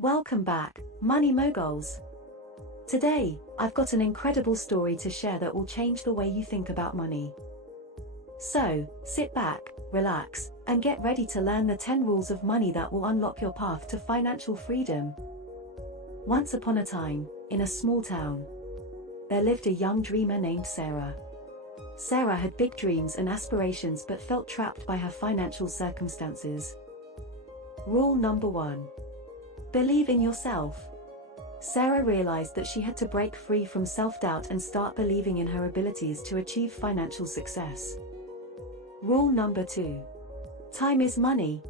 Welcome back, Money Moguls. Today, I've got an incredible story to share that will change the way you think about money. So, sit back, relax, and get ready to learn the 10 rules of money that will unlock your path to financial freedom. Once upon a time, in a small town, there lived a young dreamer named Sarah. Sarah had big dreams and aspirations but felt trapped by her financial circumstances. Rule number 1. Believe in yourself. Sarah realized that she had to break free from self-doubt and start believing in her abilities to achieve financial success. Rule number 2. Time is money.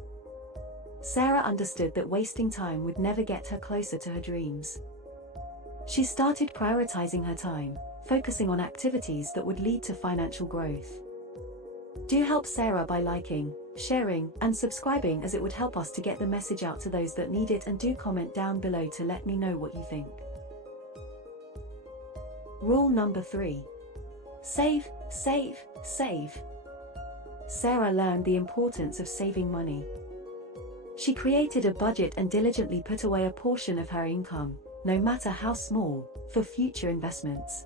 Sarah understood that wasting time would never get her closer to her dreams. She started prioritizing her time, focusing on activities that would lead to financial growth. Do help Sarah by liking, sharing, and subscribing, as it would help us to get the message out to those that need it, and do comment down below to let me know what you think. Rule number 3. Save, save, save. Sarah learned the importance of saving money. She created a budget and diligently put away a portion of her income, no matter how small, for future investments.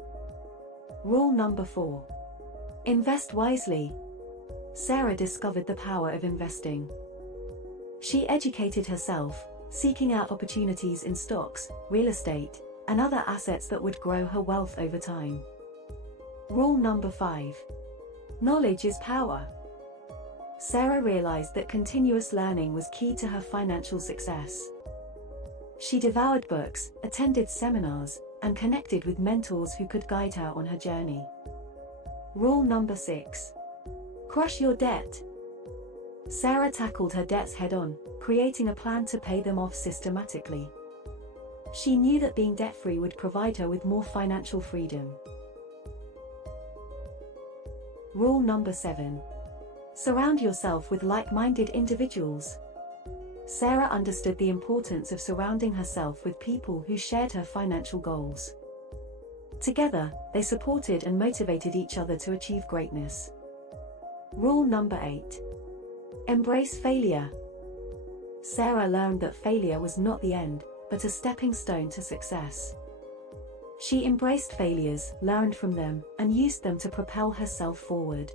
Rule number 4. Invest wisely. Sarah discovered the power of investing. She educated herself, seeking out opportunities in stocks, real estate, and other assets that would grow her wealth over time. Rule number 5. Knowledge is power. Sarah realized that continuous learning was key to her financial success. She devoured books, attended seminars, and connected with mentors who could guide her on her journey. Rule number 6. Crush your debt. Sarah tackled her debts head-on, creating a plan to pay them off systematically. She knew that being debt-free would provide her with more financial freedom. Rule number 7. Surround yourself with like-minded individuals. Sarah understood the importance of surrounding herself with people who shared her financial goals. Together, they supported and motivated each other to achieve greatness. Rule number 8. Embrace failure. Sarah learned that failure was not the end, but a stepping stone to success. She embraced failures, learned from them, and used them to propel herself forward.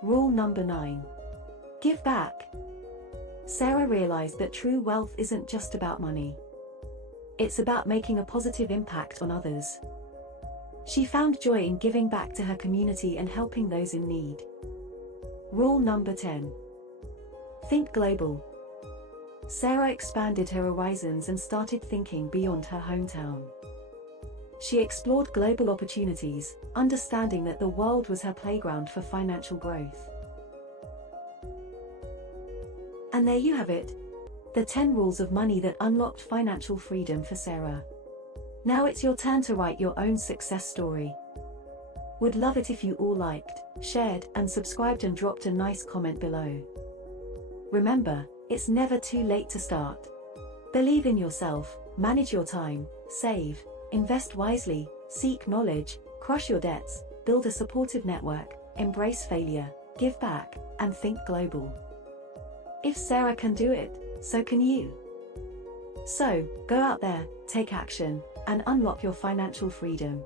Rule number 9. Give back. Sarah realized that true wealth isn't just about money. It's about making a positive impact on others. She found joy in giving back to her community and helping those in need. Rule number 10. Think global. Sarah expanded her horizons and started thinking beyond her hometown. She explored global opportunities, understanding that the world was her playground for financial growth. And there you have it. The 10 rules of money that unlocked financial freedom for Sarah. Now it's your turn to write your own success story. Would love it if you all liked, shared, and subscribed, and dropped a nice comment below. Remember, it's never too late to start. Believe in yourself, manage your time, save, invest wisely, seek knowledge, crush your debts, build a supportive network, embrace failure, give back, and think global. If Sarah can do it, so can you. So, go out there, take action, and unlock your financial freedom.